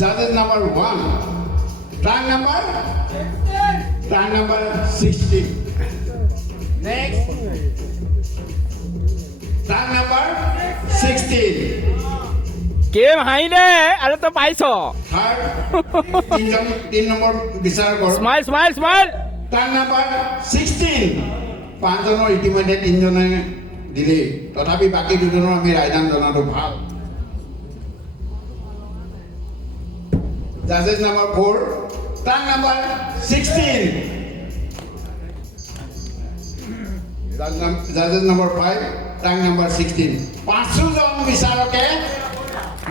Judges number 1. Tag number 16. Next. Tag number 16. কেম হাঁহিলে আৰু তই পাইছ Third. তিন নম্বৰ বিচাৰ কৰ smile smile smile Tag number 16. 5 জনৰ ইতিমধ্যে 3 জনে দিলে তথাপি বাকি 2 জনৰ আমি ৰায়দান জনাটো ভাল Judges number 4. Tag number 16. Judges number 5. Tag number 16. 5 জন বিচাৰকে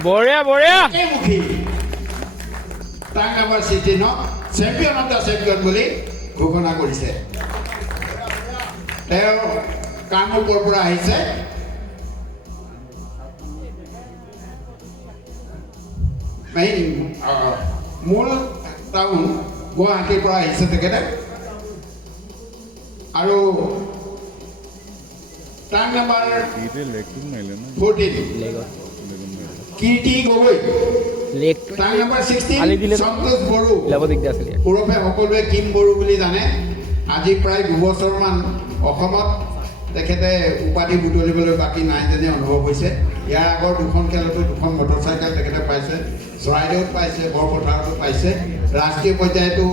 বঢ়িয়া বঢ়িয়া মুখী Tag number 16 champion of the champion বুলি ঘোষণা কৰিছে তেওঁ কামৰূপৰ পৰা আহিছে মূল টাউন গুৱাহাটীৰ পৰা আহিছে তেখেতে আৰু Tag number 14 কীৰ্তি গগৈ লেগ Tag number 16 আলি দিলে সন্তোষ বড়ো লাভ দিগদাৰ আছিলে ওৰফে সকলোৱে কিম বড়ো বুলি জানে আজি প্ৰায় 2 বছৰমান অসমত তেখেতে উপাধি বুটলিবলৈ বাকী নাই যেনে অনুভৱ হৈছে ইয়াৰ আগৰ 2খন খেলতো 2খন মটৰচাইকেল তেখেতে পাইছে চৰাইদেউত পাইছে বৰপথাৰতো পাইছে ৰাষ্ট্ৰীয় পৰ্যায়তো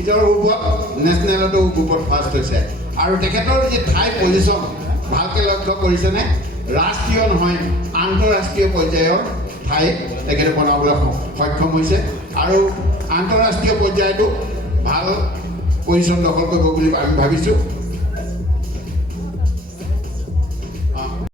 ইজৰ গ্ৰুপত নেশ্যনেলতো গ্ৰুপত ফাৰ্ষ্ট হৈছে আৰু তেখেতৰ যি ঠাই পজিশ্যন ভালকৈ লক্ষ্য কৰিছেনে ৰাষ্ট্ৰীয় নহয় আন্তঃৰাষ্ট্ৰীয় পৰ্যায়ৰ ঠাই তেখেতে বনাবলৈ সক্ষম হৈছে আৰু আন্তঃৰাষ্ট্ৰীয় পৰ্যায়তো ভাল পজিশ্যন দখল কৰিব বুলি আমি ভাবিছোঁ